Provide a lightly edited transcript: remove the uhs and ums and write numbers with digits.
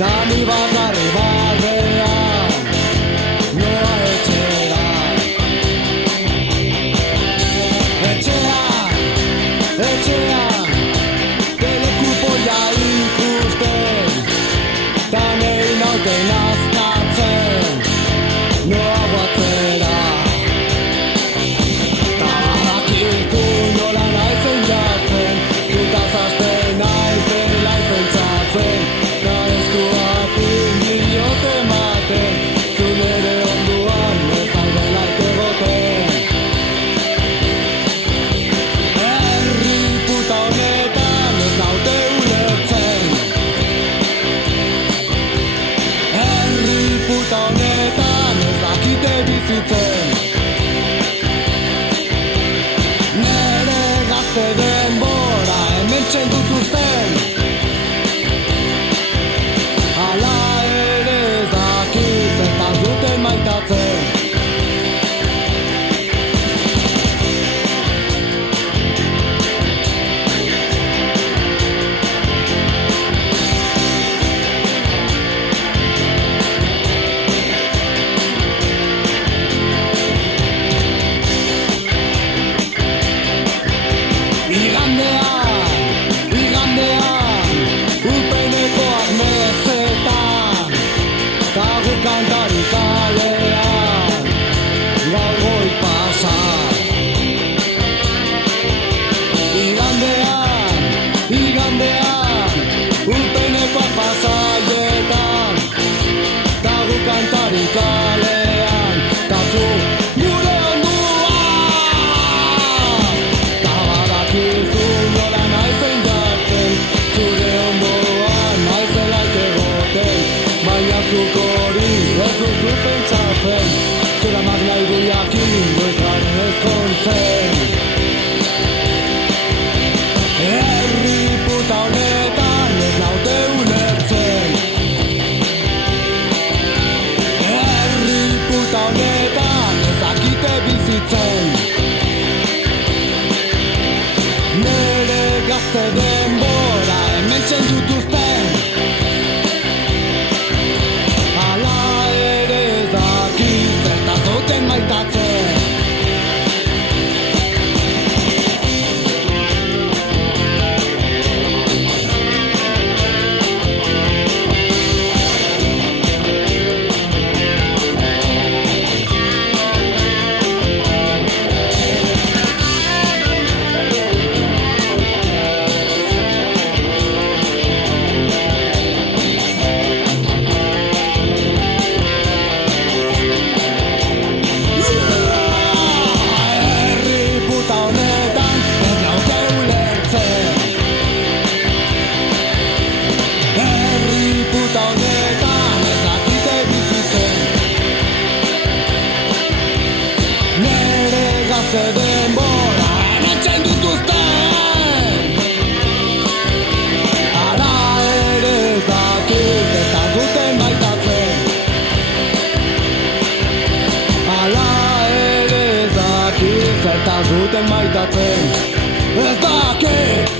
Tani bakarri barrean noa etxera. Etxean telekupoia ikusten, tanei nauten azkatzen noa batzera. Ta badakizu nola naizen jatzen, zutaz hasten naizela pentsatzen, ta eskuak inbiot ematen, zu nere onduan ez zaudela egoten. Herri puta honetan ez naute ulertzen. Herri puta honetan ez dakite bizitzen. Nere gazte denbora hementxe dutuzten. Hala ere ez dakiz eta duten maitatzen. Igandean, upenekoak mezetan, tagu kantari kalean, gaur goi pasa. Igandean, upenekoak pasaietan, tagu kantari kalean, tazu gure onduan. Ta badakizu nola naizen jatzen, zure ondoan naizela egoten, baina zuk hori ez duzu pentsatzen, zera magna irudiakin goiz garen ezkontzen. Herri puta honetan ez naute ulertzen. Herri puta honetan ez dakite bizitzen. Nere gazte denbora hementxe dutuzten. Hala ere ez dakiz eta zuten maitatzen. Herri puta honetan ez naute ulertzen. Herri puta honetan ez dakite bizitzen. Nere gazte denbora hementxen dituzten. Hala ere ez dakit eta duten maitatzen. Hala ere ez dakit eta duten maitatzen. Ez dakit